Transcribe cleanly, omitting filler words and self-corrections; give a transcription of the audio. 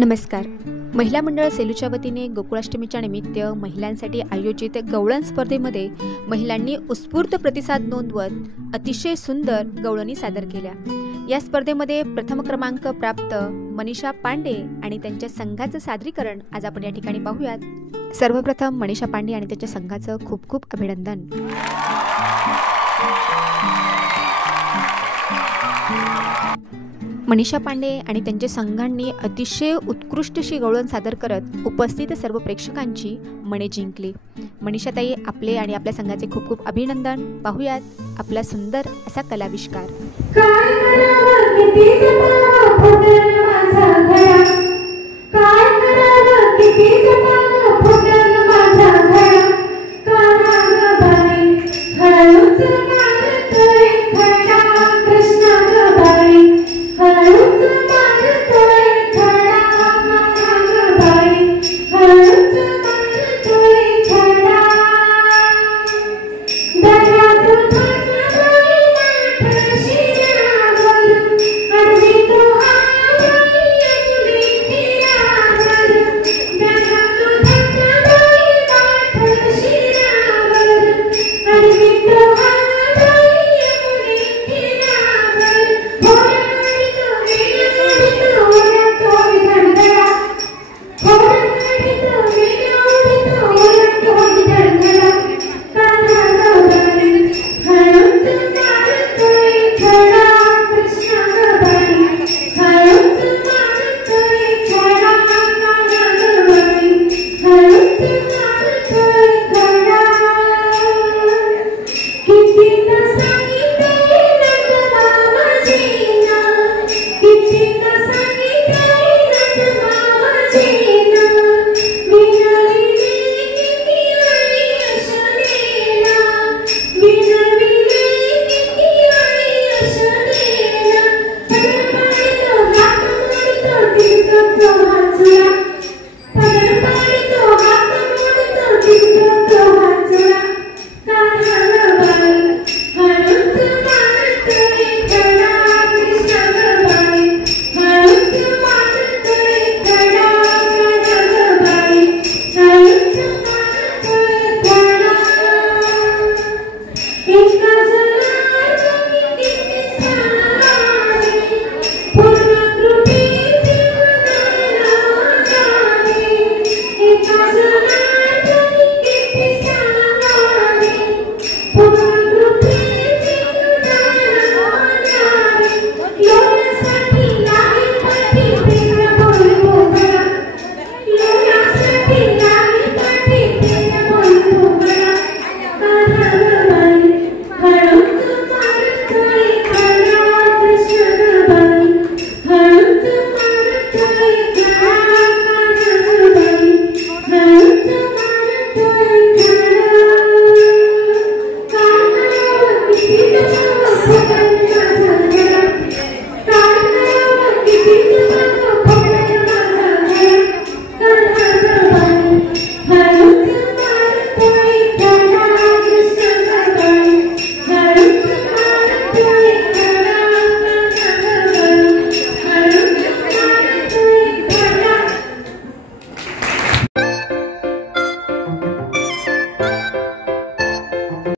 नमस्कार. महिला मंडळ सेलूच्या वतीने गोकुळाष्टमीच्या निमित्त महिलांसाठी आयोजित गवळण स्पर्धेमध्ये महिलांनी उत्स्फूर्त प्रतिसाद नोंदवत अतिशय सुंदर गवळणी सादर केल्या. या स्पर्धेमध्ये प्रथम क्रमांक प्राप्त मनीषा पांडे आणि त्यांच्या संघाचं सादरीकरण आज आपण या ठिकाणी पाहूयात. सर्वप्रथम मनीषा पांडे आणि त्यांच्या संघाचं खूप खूप अभिनंदन. मनीषा पांडे आणि त्यांच्या संघांनी अतिशय उत्कृष्ट अशी गवळण सादर करत उपस्थित सर्व प्रेक्षकांची मने जिंकली. मनीषाताई, आपले आणि आपल्या संघाचे खूप खूप अभिनंदन. पाहूयात आपला सुंदर असा कलाविष्कार. काय करावं किती